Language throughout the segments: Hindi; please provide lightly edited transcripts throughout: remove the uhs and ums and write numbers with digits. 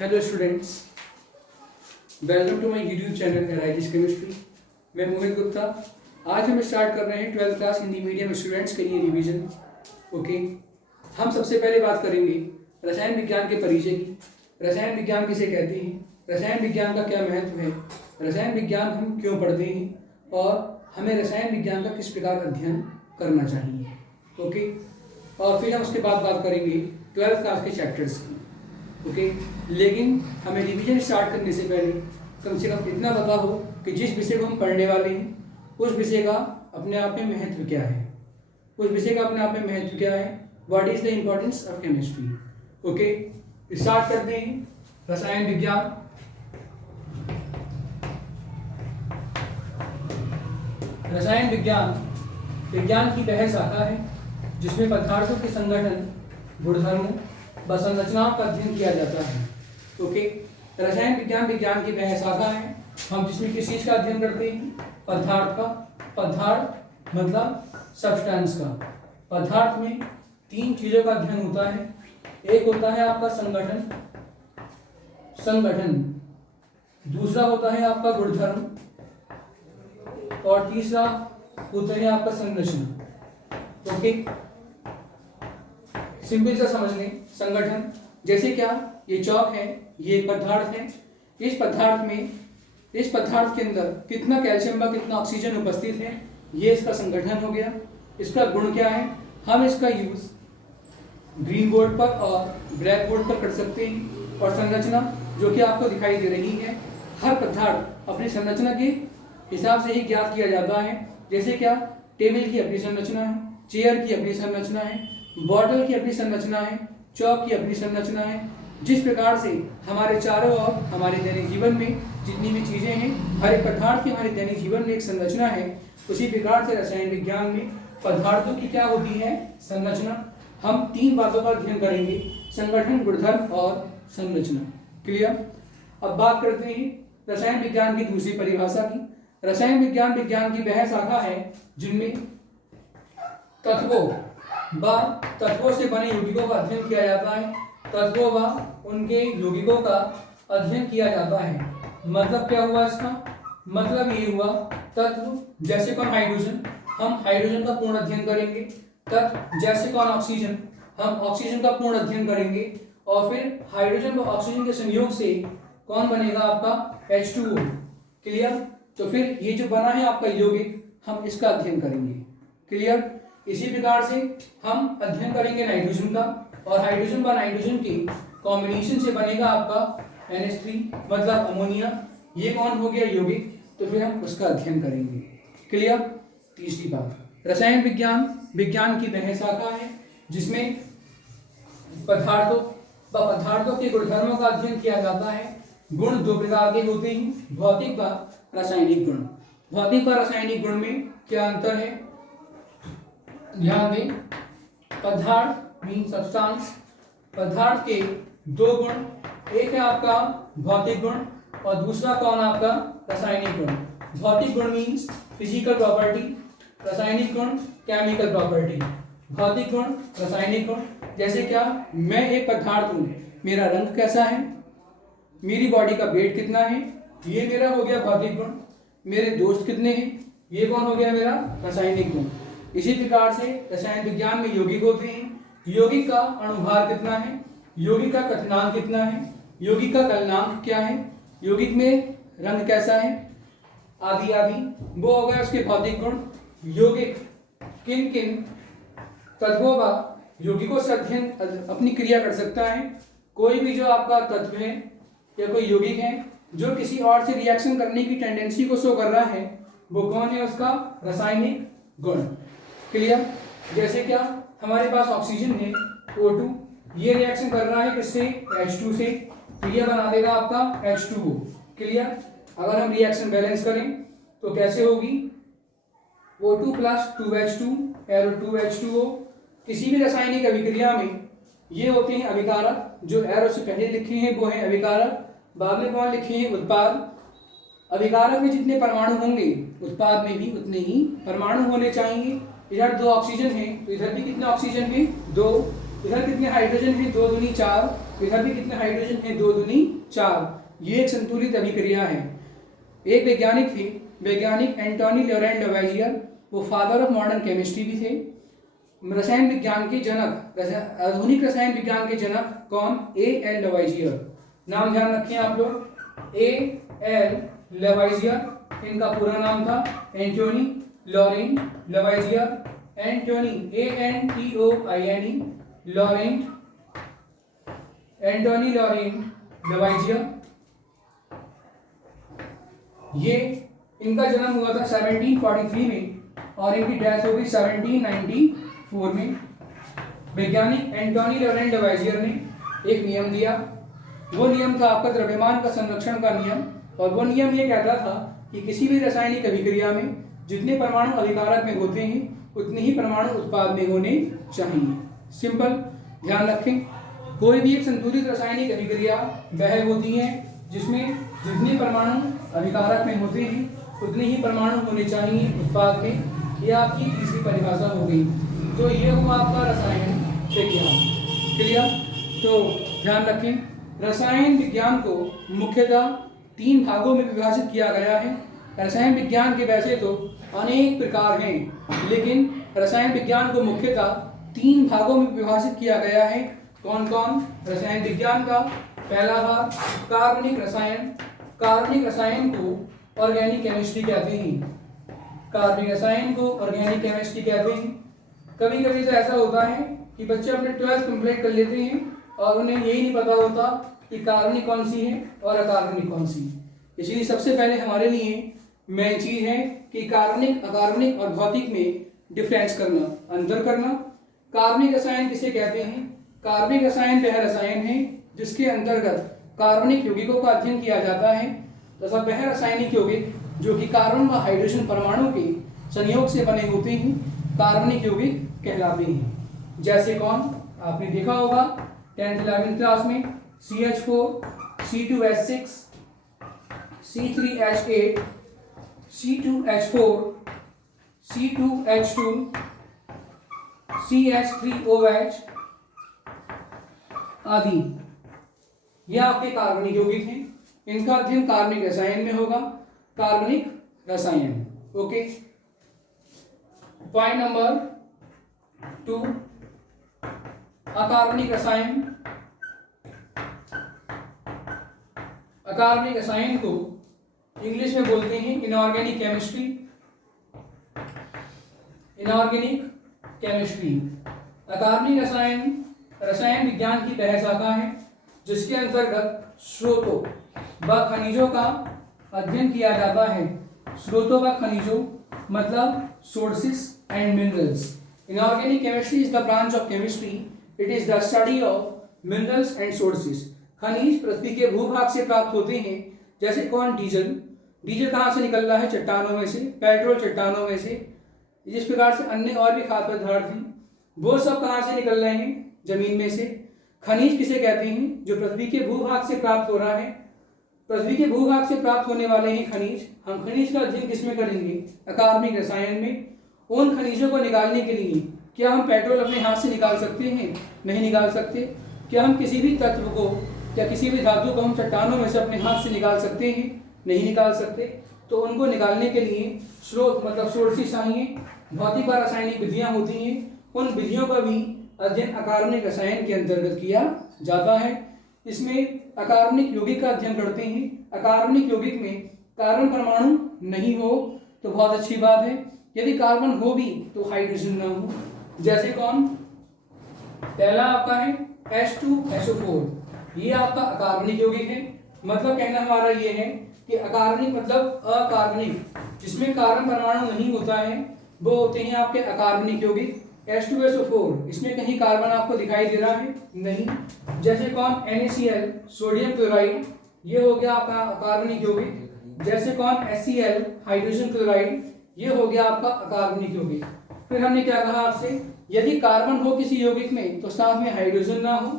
Hello students, welcome to my YouTube channel Arises chemistry. मैं मोहित गुप्ता। आज हम स्टार्ट कर रहे हैं 12th class Hindi medium students के लिए रिवीजन। ओके, हम सबसे पहले बात करेंगे रसायन विज्ञान के परिचय की। रसायन विज्ञान किसे कहते हैं, रसायन विज्ञान का क्या महत्व है, रसायन विज्ञान हम क्यों पढ़ते हैं और हमें रसायन विज्ञान का किस प्रकार अध्ययन करना चाहिए। ओके, और फिर हम उसके बाद बात करेंगे 12th क्लास के चैप्टर्स की। ओके, लेकिन हमें रिवीजन स्टार्ट करने से पहले कम से कम इतना पता हो कि जिस विषय को हम पढ़ने वाले हैं उस विषय का अपने आप में महत्व क्या है, उस विषय का अपने आप में महत्व क्या है, what is the importance of chemistry. Okay, start करते हैं। रसायन विज्ञान। रसायन विज्ञान विज्ञान की वह शाखा है जिसमें पदार्थों के संगठन, गुणधर्मों व संरचनाओं का अध्ययन किया जाता है। ओके, रसायन विज्ञान विज्ञान की वह शाखा है हम जिसमें किस चीज का अध्ययन करते हैं, पदार्थ का। पदार्थ मतलब सब्सटेंस का। पदार्थ में तीन चीजों का अध्ययन होता है। एक होता है आपका संगठन, दूसरा होता है आपका गुणधर्म और तीसरा होता है आपका संरचना। ओके, सिंपल सा समझ लें। संगठन जैसे क्या, ये चौक है, ये एक पदार्थ है। इस पदार्थ के अंदर कितना कैल्शियम व कितना ऑक्सीजन उपस्थित है, ये इसका संगठन हो गया। इसका गुण क्या है, हम इसका यूज ग्रीन बोर्ड पर और ब्लैक बोर्ड पर कर सकते हैं। और संरचना जो कि आपको दिखाई दे रही है, हर पदार्थ अपनी संरचना के हिसाब से ही ज्ञात किया जाता है। जैसे क्या, टेबल की अपनी संरचना है, चेयर की अपनी संरचना है, बॉटल की अपनी संरचना है, चौक की अपनी संरचना है। जिस प्रकार से हमारे चारों ओर हमारे दैनिक जीवन में जितनी भी चीजें हैं, हर एक पदार्थ की हमारे दैनिक जीवन में एक संरचना है, उसी प्रकार से रसायन विज्ञान में पदार्थों की क्या होती है, संरचना। हम तीन बातों का अध्ययन करेंगे, संगठन, गुणधर्म और संरचना। क्लियर। अब बात करते हैं रसायन विज्ञान की दूसरी परिभाषा की। रसायन विज्ञान विज्ञान की वह शाखा है जिनमें तत्वों से बने यौगिकों का अध्ययन किया जाता है। तत्वों व उनके यौगिकों का अध्ययन किया जाता है। मतलब क्या हुआ इसका, मतलब ये हुआ तत्व जैसे कौन हाइड्रोजन, हम हाइड्रोजन का पूर्ण अध्ययन करेंगे। तत्व जैसे कौन ऑक्सीजन, हम ऑक्सीजन का पूर्ण अध्ययन करेंगे। और फिर हाइड्रोजन व ऑक्सीजन के संयोग से कौन बनेगा आपका, H2O। क्लियर। तो फिर ये जो बना है आपका यौगिक, हम इसका अध्ययन करेंगे। क्लियर। इसी प्रकार से हम अध्ययन करेंगे नाइट्रोजन का, और हाइड्रोजन व नाइट्रोजन के कॉम्बिनेशन से बनेगा आपका NH3 मतलब अमोनिया। ये कौन हो गया, यौगिक। तो फिर हम उसका अध्ययन करेंगे। क्लियर। तीसरी बात, रसायन विज्ञान विज्ञान की वह शाखा है जिसमें पदार्थों के गुणधर्मों का अध्ययन किया जाता है। गुण दो प्रकार के होते हैं, भौतिक व रासायनिक गुण। भौतिक व रासायनिक गुण में क्या अंतर है, ध्यान दें। पदार्थ मीन सब्सटेंस, पदार्थ के दो गुण, एक है आपका भौतिक गुण और दूसरा कौन आपका रासायनिक गुण। भौतिक गुण मीन्स फिजिकल प्रॉपर्टी, रासायनिक गुण केमिकल प्रॉपर्टी। भौतिक गुण, रासायनिक गुण जैसे क्या, मैं एक पदार्थ हूं, मेरा रंग कैसा है, मेरी बॉडी का वेट कितना है, ये मेरा हो गया भौतिक गुण। मेरे दोस्त कितने हैं, ये कौन हो गया मेरा रासायनिक गुण। इसी प्रकार से रसायन विज्ञान में यौगिक होते हैं। यौगिक का अणुभार कितना है, यौगिक का कथनांक कितना है, यौगिक का गलनांक क्या है, यौगिक में रंग कैसा है, आदि आदि। वो हो गया उसके भौतिक गुण। यौगिक किन किन तत्वों व यौगिकों से अध्ययन अपनी क्रिया कर सकता है। कोई भी जो आपका तत्व है या कोई यौगिक है जो किसी और से रिएक्शन करने की टेंडेंसी को शो कर रहा है, वो कौन है, उसका रासायनिक गुण। क्लियर। जैसे क्या, हमारे पास ऑक्सीजन है O2, ये रिएक्शन कर रहा है किससे, H2 से, तो ये बना देगा आपका H2O। क्लियर। अगर हम रिएक्शन बैलेंस करें तो कैसे होगी, O2 plus 2H2 arrow 2H2O। किसी भी रासायनिक अभिक्रिया में ये होते हैं अभिकारक, जो एरो से पहले लिखे हैं वो है अभिकारक, बाद में कौन लिखे हैं, उत्पाद। अभिकारक में जितने परमाणु होंगे उत्पाद में भी उतने ही परमाणु होने चाहिए। इधर दो ऑक्सीजन है तो इधर भी कितने ऑक्सीजन है, दो। इधर कितने हाइड्रोजन है, 2 दूनी 4, इधर भी कितने हाइड्रोजन है, 2 दूनी 4। ये एक संतुलित अभिक्रिया है। एक वैज्ञानिक थे, वैज्ञानिक एंटोनी लॉरेंट लवैजियर, वो फादर ऑफ मॉडर्न केमिस्ट्री भी थे, रसायन विज्ञान के जनक, आधुनिक रसायन विज्ञान के जनक कौन, A.L. लवैजियर। नाम ध्यान रखें आप लोग, A.L. लवैजियर, इनका पूरा नाम था Antoine Laurent Lavoisier, Antoine A-N-T-O-I-N-E, Laurent, Antoine Laurent Lavoisier. ये इनका जन्म हुआ था 1743 में और इनकी डेथ हो गई 1794 में। वैज्ञानिक एंटोनी लॉरेंट लवैजियर ने एक नियम दिया, वो नियम था आपका द्रव्यमान का संरक्षण का नियम, और वो नियम ये कहता था कि किसी भी रासायनिक अभिक्रिया में जितने परमाणु अभिकारक में होते हैं उतने ही परमाणु उत्पाद में होने चाहिए। सिंपल, ध्यान रखें, कोई भी एक संतुलित रासायनिक अभिक्रिया वह होती है जिसमें जितने परमाणु अभिकारक में होते हैं उतने ही परमाणु होने चाहिए उत्पाद में। यह आपकी तीसरी परिभाषा हो गई। तो ये हुआ आपका रसायन विज्ञान। क्लियर? तो ध्यान रखें, रसायन विज्ञान को मुख्यतः 3 भागों में विभाजित किया गया है। रसायन विज्ञान के वैसे तो अनेक प्रकार हैं, लेकिन रसायन विज्ञान को मुख्यतः 3 भागों में विभाजित किया गया है। कौन कौन? रसायन विज्ञान का पहला भाग कार्बनिक रसायन। कार्बनिक रसायन को ऑर्गेनिक केमिस्ट्री कहते हैं। कार्बनिक रसायन को ऑर्गेनिक केमिस्ट्री कहते हैं। कभी कभी तो ऐसा होता है कि बच्चे अपने 12th कंप्लीट कर लेते हैं और उन्हें यही नहीं पता होता कि कार्बनिक कौन सी है और अकार्बनिक कौन सी है। इसलिए सबसे पहले हमारे लिए मेन चीज है कि कार्बनिक, अकार्बनिक और भौतिक में डिफरेंस करना, अंतर करना। कार्बनिक रसायन किसे कहते हैं? कार्बनिक रसायन वह रसायन है जिसके अंतर्गत कार्बनिक यौगिकों का अध्ययन किया जाता है तथा वह रासायनिक यौगिक जो कि कार्बन व हाइड्रोजन परमाणु के संयोग से बने होते हैं कार्बनिक यौगिक कहलाते हैं। जैसे कौन? आपने देखा होगा 10th 11th क्लास में CH4, C2H6, C3H8, C2H4, C2H2, CH3OH आदि, यह आपके कार्बनिक यौगिक हैं। इनका अध्ययन कार्बनिक रसायन में होगा, कार्बनिक रसायन। ओके, पॉइंट नंबर 2, अकार्बनिक रसायन। अकार्बनिक रसायन को इंग्लिश में बोलते हैं इनऑर्गेनिक केमिस्ट्री। इनऑर्गेनिक केमिस्ट्री अकार्बनिक रसायन रसायन विज्ञान की वह शाखा है जिसके अंतर्गत स्रोतों व खनिजों का अध्ययन किया जाता है। स्रोतों व खनिजों मतलब sources and minerals. Inorganic chemistry is the branch of chemistry, it is the study of minerals and sources. खनिज पृथ्वी के भूभाग से प्राप्त होते हैं। जैसे कौन? डीजल। डीजल कहाँ से निकल रहा है? चट्टानों में से। पेट्रोल चट्टानों में से। जिस प्रकार से अन्य और भी खाद्य पदार्थ हैं वो सब कहाँ से निकल रहे हैं? जमीन में से। खनिज किसे कहते हैं? जो पृथ्वी के भूभाग से प्राप्त हो रहा है। पृथ्वी के भूभाग से प्राप्त होने वाले हैं खनिज। हम खनिज का अध्ययन किसमें करेंगे? अकार्बनिक रसायन में। उन खनिजों को निकालने के लिए क्या हम पेट्रोल अपने हाथ से निकाल सकते हैं? नहीं निकाल सकते। क्या हम किसी भी तत्व को या किसी भी धातु को हम चट्टानों में से अपने हाथ से निकाल सकते हैं? नहीं निकाल सकते। तो उनको निकालने के लिए स्रोत मतलब सोर्सेस चाहिए। भौतिक व रासायनिक विधियां होती हैं, उन विधियों का भी अध्ययन अकार्बनिक रसायन के अंतर्गत किया जाता है। इसमें अकार्बनिक यौगिक का अध्ययन करते हैं। अकार्बनिक यौगिक में कार्बन परमाणु नहीं हो तो बहुत अच्छी बात है, यदि कार्बन हो भी तो हाइड्रोजन ना हो। जैसे कौन? पहला आपका है H2SO4, ये आपका अकार्बनिक यौगिक है। मतलब कहना हमारा ये है कि अकार्बनिक मतलब अकार्बनिक, जिसमें कार्बन परमाणु नहीं होता है वो होते हैं आपके अकार्बनिक यौगिक। H2SO4, इसमें कहीं कार्बन आपको दिखाई दे रहा है? नहीं। जैसे कौन? NaCl, सोडियम क्लोराइड, ये हो गया आपका अकार्बनिक यौगिक। जैसे कौन? HCl, हाइड्रोजन क्लोराइड, ये हो गया आपका अकार्बनिक यौगिक। फिर हमने क्या कहा आपसे? यदि कार्बन हो किसी यौगिक में तो साथ में हाइड्रोजन ना हो।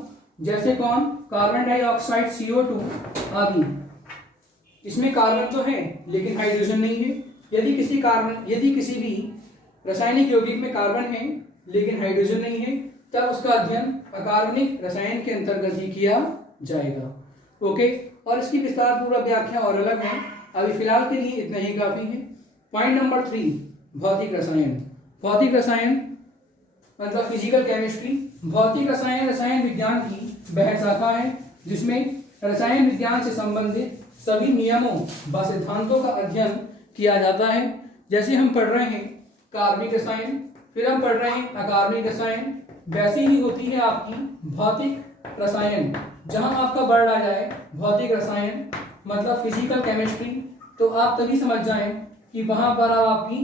जैसे कौन? कार्बन डाइऑक्साइड CO2 आदि, इसमें कार्बन तो है लेकिन हाइड्रोजन नहीं है। यदि किसी भी रासायनिक यौगिक में कार्बन है लेकिन हाइड्रोजन नहीं है तब उसका अध्ययन अकार्बनिक रसायन के अंतर्गत ही किया जाएगा। ओके, और इसकी विस्तार पूर्वक व्याख्या और अलग है, अभी फिलहाल के लिए इतना ही काफी है। पॉइंट नंबर 3, भौतिक रसायन। भौतिक रसायन मतलब फिजिकल केमिस्ट्री। भौतिक रसायन रसायन विज्ञान की वह शाखा है जिसमें रसायन विज्ञान से संबंधित सभी नियमों व सिद्धांतों का अध्ययन किया जाता है। जैसे हम पढ़ रहे हैं कार्बनिक रसायन, फिर हम पढ़ रहे हैं अकार्बनिक रसायन, वैसी ही होती है आपकी भौतिक रसायन। जहां आपका वर्ड आ जाए भौतिक रसायन मतलब फिजिकल केमिस्ट्री, तो आप तभी समझ जाएं कि वहां पर अब आपकी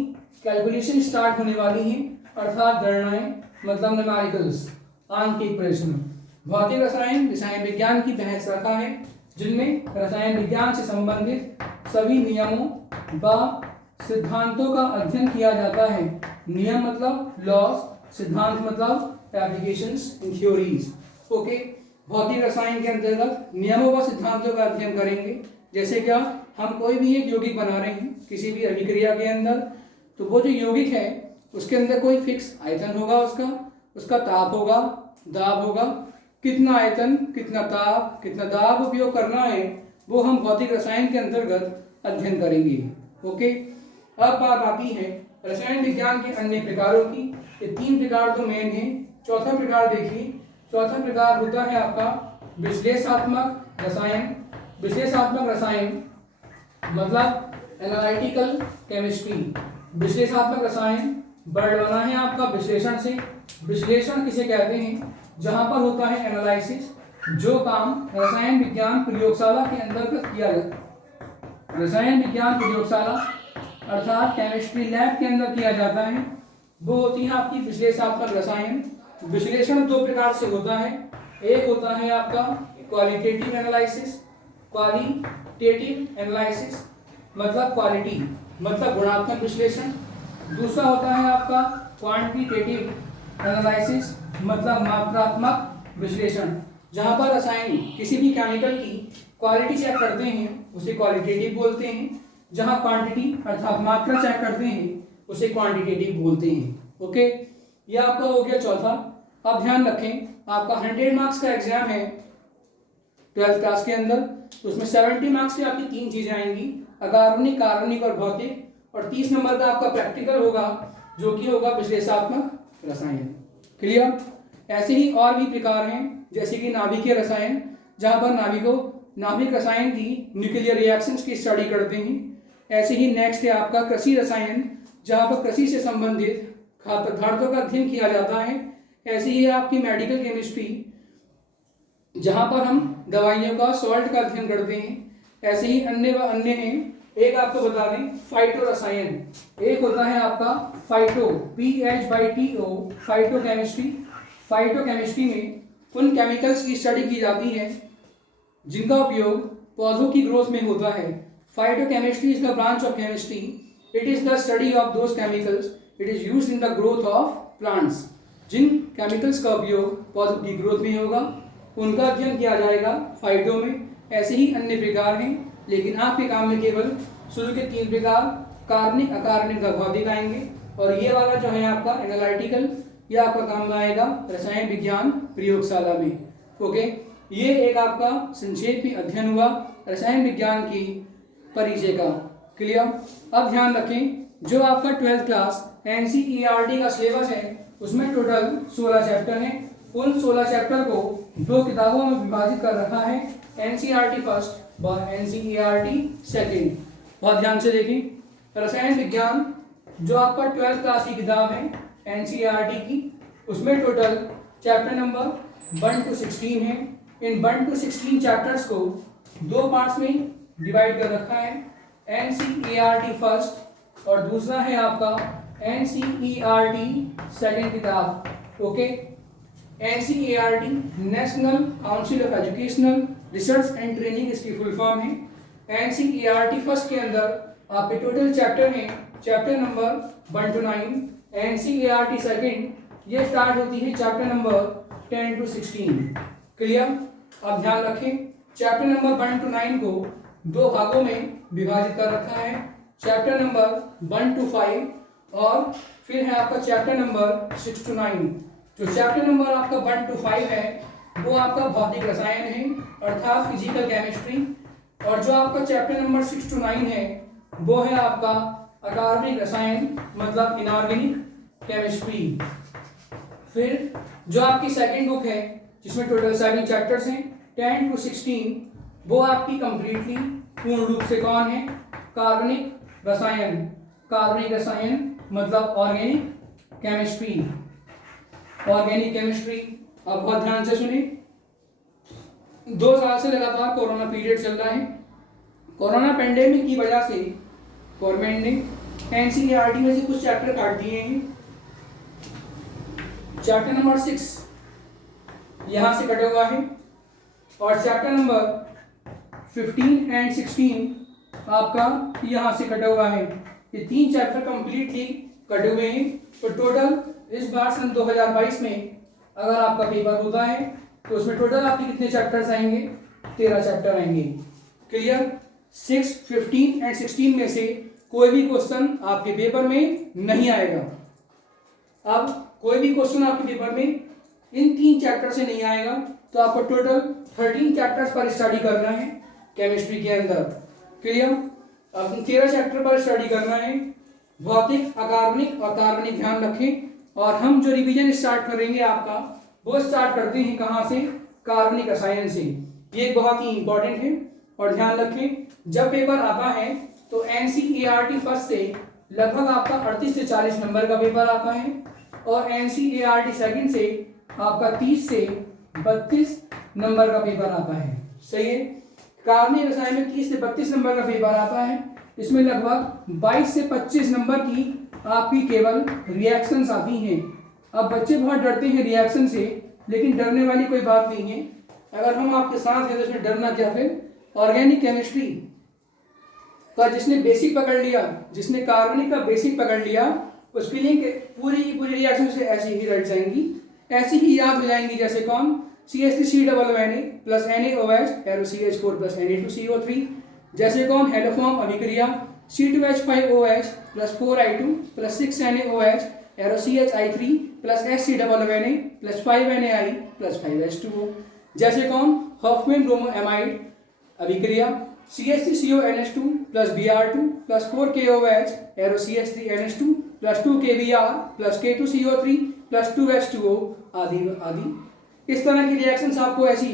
कैलकुलेशन स्टार्ट होने वाली है, अर्थात गणनाएं मतलब न्यूमेरिकल्स, आंकिक प्रश्न। भौतिक रसायन रसायन विज्ञान की वह शाखा है जिनमें रसायन विज्ञान से संबंधित सभी नियमों व सिद्धांतों का अध्ययन किया जाता है। नियम मतलब लॉज, सिद्धांत मतलब एप्लीकेशंस इन थ्योरीज। ओके, भौतिक रसायन के अंतर्गत नियमों व सिद्धांतों का अध्ययन करेंगे। जैसे क्या, हम कोई भी एक यौगिक बना रहे हैं किसी भी अभिक्रिया के अंदर, तो वो जो यौगिक है उसके अंदर कोई फिक्स आयतन होगा, उसका ताप होगा, दाब होगा, कितना आयतन कितना दाब उपयोग करना है वो हम भौतिक रसायन के अंतर्गत अध्ययन करेंगे। ओके, अब बात आती है रसायन विज्ञान के अन्य प्रकारों की। ये 3 प्रकार तो मेन है। चौथा प्रकार देखिए, चौथा प्रकार होता है आपका विश्लेषणात्मक रसायन। विश्लेषणात्मक रसायन मतलब एनालिटिकल केमिस्ट्री। विश्लेषणात्मक रसायन वर्ड बना है आपका विश्लेषण से। विश्लेषण किसे कहते हैं, जहां पर होता है एनालिसिस, जो काम रसायन विज्ञान प्रयोगशाला के अंतर्गत किया जाता है। रसायन विज्ञान प्रयोगशाला अर्थात केमिस्ट्री लैब के अंदर किया जाता है, वो होती है आपकी विश्लेषणात्मक रसायन। विश्लेषण 2 प्रकार से होता है। एक होता है आपका क्वालिटेटिव एनालिसिस। क्वालिटेटिव एनालिसिस मतलब क्वालिटी मतलब गुणात्मक विश्लेषण। दूसरा होता है आपका क्वांटिटेटिव एनालिसिस मतलब मात्रात्मक विश्लेषण, जहां पर रसायन किसी भी केमिकल की क्वालिटी चेक करते हैं उसे क्वालिटेटिव बोलते हैं, जहां क्वांटिटी अर्थात मात्रा चेक करते हैं उसे क्वांटिटेटिव बोलते हैं। ओके, ये आपका हो गया चौथा। अब ध्यान रखें, आपका 100 मार्क्स का एग्जाम है 12th क्लास के अंदर, तो उसमें 70 मार्क्स की आपकी 3 चीजें आएंगी, अकार्बनिक, कार्बनिक और भौतिक, और 30 नंबर का आपका प्रैक्टिकल होगा जो कि होगा विश्लेषणात्मक रसायन। क्लियर? ऐसे ही और भी प्रकार हैं, जैसे कि नाभिकीय रसायन, जहां पर नाभिक रसायन की न्यूक्लियर रिएक्शंस की स्टडी करते हैं। ऐसे ही नेक्स्ट है आपका कृषि रसायन, जहां पर कृषि से संबंधित खाद्य पदार्थों का अध्ययन किया जाता है। ऐसे ही आपकी मेडिकल केमिस्ट्री, जहां पर हम दवाइयों का सॉल्ट का अध्ययन करते हैं। ऐसे ही अन्य हैं। एक आपको बता दें फाइटो रसायन, एक होता है आपका phyto PHYTO phyto chemistry. Phyto chemistry में उन केमिकल्स की स्टडी की जाती है जिनका उपयोग पौधों की ग्रोथ में होता है। Phytochemistry is the branch of chemistry, it is the study of those chemicals it is used in the growth of plants. जिन केमिकल्स का उपयोग पौधों की ग्रोथ में होगा उनका अध्ययन किया जाएगा फाइटो में। ऐसे ही अन्य प्रकार हैं, लेकिन आपके काम में केवल शुरू के 3 प्रकार कार्बनिक, अकार्बनिक व भौतिक आएंगे, और ये वाला जो है आपका एनालिटिकल, ये आपका काम में आएगा रसायन विज्ञान प्रयोगशाला में। ओके, ये एक आपका संक्षेप में अध्ययन हुआ रसायन विज्ञान की परिचय का। क्लियर? अब ध्यान रखें, जो आपका 12th क्लास NCERT का सिलेबस है उसमें टोटल 16 चैप्टर हैं। उन 16 चैप्टर को 2 किताबों में विभाजित कर रखा है, NCERT फर्स्ट व NCERT सेकेंड। बहुत ध्यान से देखें, रसायन विज्ञान जो आपका 12th क्लास की किताब है NCERT की, उसमें टोटल चैप्टर नंबर 1 to 16 है। इन 1 to 16 चैप्टर्स को 2 पार्ट्स में डिवाइड कर रखा है, NCERT फर्स्ट और दूसरा है आपका NCERT सेकेंड किताब। Okay, NCERT national council of educational research and training इसकी फुल फॉर्म है। NCERT फर्स्ट के अंदर आपके टोटल चैप्टर हैं chapter number 1 to 9। NCERT second ये स्टार्ट होती है चैप्टर नंबर 10 to 16। क्लियर? अब ध्यान रखें, चैप्टर नंबर 1 to 9 को 2 भागों में विभाजित कर रखा है, चैप्टर नंबर 1 to 5 और फिर है आपका चैप्टर नंबर 6 to 9। जो चैप्टर नंबर आपका 1 to 5 है वो आपका भौतिक रसायन है अर्थात फिजिकल केमिस्ट्री, और जो आपका चैप्टर नंबर 6 to 9 है वो है आपका अकार्बनिक रसायन मतलब इनऑर्गेनिक केमिस्ट्री। फिर जो आपकी सेकंड बुक है जिसमें टोटल 7 चैप्टर्स हैं 10 to 16, वो आपकी कंप्लीटली पूर्ण रूप से कौन है, कार्बनिक रसायन। कार्बनिक रसायन मतलब ऑर्गेनिक केमिस्ट्री। ऑर्गेनिक केमिस्ट्री आप बहुत ध्यान से सुने। 2 साल से लगातार कोरोना पीरियड चल रहा है। कोरोना पेंडेमिक की वजह से गवर्नमेंट ने एनसीईआरटी में से कुछ चैप्टर काट दिए हैं। चैप्टर नंबर 6 यहां से कटा हुआ है और चैप्टर नंबर 15 एंड 16 आपका यहां से कटा हुआ है। ये 3 चैप्टर कंप्लीटली कटे हुए हैं। तो टोटल इस बार सन 2022 में अगर आपका पेपर होता है तो उसमें टोटल आपके कितने चैप्टर्स आएंगे, 13 चैप्टर आएंगे। क्लियर? 6, 15 एंड 16 में से कोई भी क्वेश्चन आपके पेपर में नहीं आएगा। अब कोई भी क्वेश्चन आपके पेपर में इन 3 चैप्टर से नहीं आएगा तो आपको टोटल 13 चैप्टर्स पर स्टडी करना है केमिस्ट्री के अंदर। क्लियर? अब 13 चैप्टर पर स्टडी करना है। भौतिक, अकार्बनिक और कार्बनिक ध्यान रखें। और हम जो रिवीजन स्टार्ट करेंगे आपका वो स्टार्ट करते हैं कहाँ से, कार्बनिक रसायन से। ये बहुत ही इंपॉर्टेंट है और ध्यान रखें जब पेपर आता है तो एनसीईआरटी फर्स्ट से लगभग आपका 38 से 40 नंबर का पेपर आता है और एनसीईआरटी सेकंड से आपका 30 से 32 नंबर का पेपर आता है। सही है? कार्बनिक रसायन में 30 से 32 नंबर का पेपर आता है। इसमें लगभग 22 से 25 नंबर की आपकी केवल रिएक्शंस आती हैं। अब बच्चे बहुत डरते हैं रिएक्शन से, लेकिन डरने वाली कोई बात नहीं है। अगर हम आपके साथ हैं तो इसमें डरना क्या। फिर ऑर्गेनिक केमिस्ट्री का जिसने बेसिक पकड़ लिया, जिसने कार्बनिक का बेसिक पकड़ लिया, उसके लिए पूरी रिएक्शन से ऐसी ही रट जाएंगी, ऐसी ही याद हो जाएंगी। जैसे कौन, CH3COONA plus NaOH arrow CH4 plus Na2CO3। जैसे कौन, हेलोफॉर्म अभिक्रिया C2H5OH plus 4I2 plus 6NaOH arrow CHI3 plus HCOONA plus 5NaI plus 5H2O। जैसे कौन, हॉफमैन ब्रोमोएमाइड अभिक्रिया CH3CONH2 plus Br2 plus 4KOH arrow CH3NH2 plus 2KBr plus K2CO3 plus 2H2O आदि आदि। इस तरह की रिएक्शंस आपको ऐसी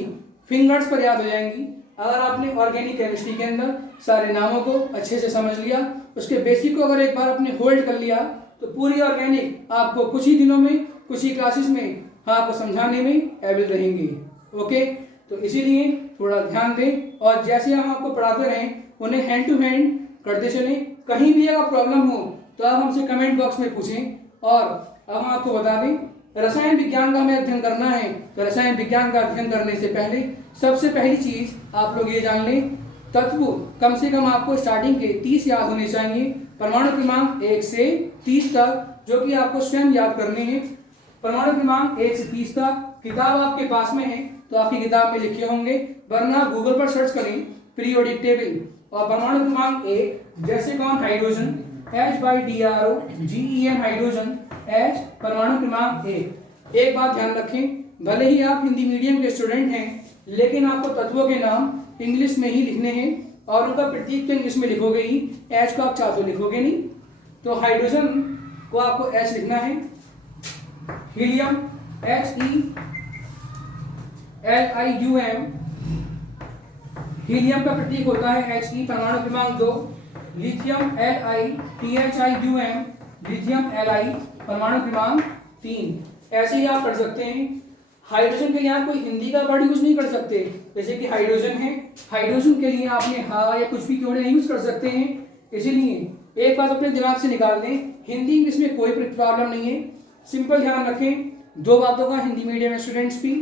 फिंगर्स पर याद हो जाएंगी अगर आपने ऑर्गेनिक केमिस्ट्री के अंदर सारे नामों को अच्छे से समझ लिया, उसके बेसिक को अगर एक बार आपने होल्ड कर लिया तो पूरी ऑर्गेनिक आपको कुछ ही दिनों में, कुछ ही क्लासेस में आपको समझाने में एबल रहेंगे। ओके, तो इसीलिए थोड़ा ध्यान दें और जैसे हम आपको पढ़ाते रहें उन्हें हैंड टू हैंड करते चलें। कहीं भी अगर प्रॉब्लम हो तो आप हमसे कमेंट बॉक्स में पूछें। और अब हम आपको बता दें, रसायन विज्ञान का हमें अध्ययन करना है तो रसायन विज्ञान का अध्ययन करने से पहले सबसे पहली चीज आप लोग ये जान लें, तत्व कम से कम आपको स्टार्टिंग के 30 याद होने चाहिए। परमाणु क्रमांक 1 से 30 तक जो कि आपको स्वयं याद करने हैं। परमाणु क्रमांक 1 से 30 तक किताब आपके पास में है तो आपकी किताब में लिखे होंगे, वरना गूगल पर सर्च करें पीरियोडिक टेबल। और परमाणु क्रमांक 1 जैसे कौन, hydrogen H/DRO GEN hydrogen H परमाणु क्रमांक 1। एक बात ध्यान रखें, भले ही आप हिंदी मीडियम के स्टूडेंट हैं लेकिन आपको तत्वों के नाम इंग्लिश में ही लिखने हैं और उनका प्रतीक तो इंग्लिश में लिखोगे ही, H को आप चाहे तो लिखोगे नहीं। तो हाइड्रोजन को आपको H लिखना है। हीलियम HELium, हीलियम का प्रतीक होता है He परमाणु क्रमांक 2। लिथियम LiTHium, लिथियम Li परमाणु क्रमांक 3। ऐसे ही आप पढ़ सकते हैं। हाइड्रोजन के लिए आप कोई हिंदी का वर्ड यूज नहीं कर सकते, जैसे कि हाइड्रोजन है, हाइड्रोजन के लिए आपने हा या कुछ भी क्यों नहीं यूज कर सकते हैं। इसीलिए एक बात अपने दिमाग से निकाल दें, हिंदी इंग्लिश में कोई प्रॉब्लम नहीं है। सिंपल ध्यान रखें 2 बातों का, हिंदी मीडियम स्टूडेंट्स भी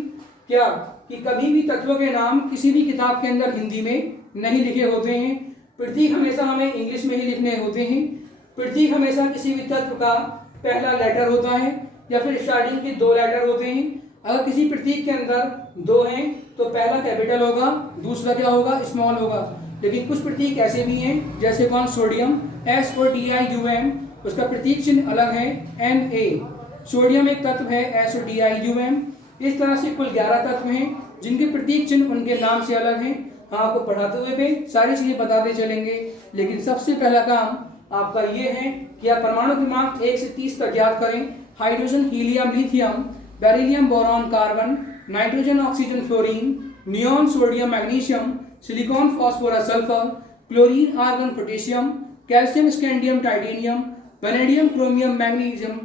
क्या कि कभी भी तत्वों के नाम किसी भी किताब के अंदर हिंदी में नहीं लिखे होते हैं। प्रतीक हमेशा हमें इंग्लिश में ही लिखने होते हैं। प्रतीक हमेशा किसी भी तत्व का पहला लेटर होता है या फिर स्टार्टिंग के 2 लेटर होते हैं। अगर किसी प्रतीक के अंदर 2 हैं तो पहला कैपिटल होगा, दूसरा क्या होगा, स्मॉल होगा। लेकिन कुछ प्रतीक ऐसे भी हैं जैसे कौन, सोडियम SODIUM, उसका प्रतीक चिन्ह अलग है Na। सोडियम एक तत्व है SODIUM। इस तरह से कुल 11 तत्व हैं जिनके प्रतीक चिन्ह उनके नाम से अलग हैं। हाँ, आपको पढ़ाते हुए भी सारी चीजें बताते चलेंगे, लेकिन सबसे पहला काम आपका ये है कि आप परमाणु क्रमांक 1 से 30 तक याद करें। Hydrogen, helium, lithium, beryllium, boron, carbon, nitrogen, oxygen, fluorine, neon, sodium, magnesium, silicon, phosphorus, sulphur, chlorine, argon, potassium, calcium, scandium, titanium, vanadium, chromium, magnesium,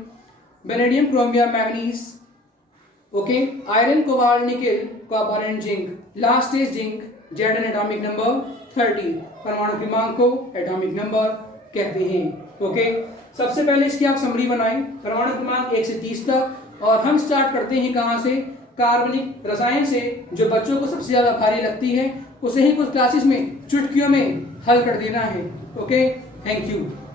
vanadium, chromium, manganese, okay, iron, cobalt, nickel, copper and zinc. Last is zinc, Z N atomic number 30। परमाणु क्रमांक को एटॉमिक नंबर कहते हैं। ओके, सबसे पहले इसकी आप समरी बनाएं, परमाणु क्रमांक 1 से 30 तक। और हम स्टार्ट करते हैं कहां से? कार्बनिक रसायन से, जो बच्चों को सबसे ज्यादा भारी लगती है, उसे ही कुछ क्लासेस में चुटकियों में हल कर देना है। Okay, thank you.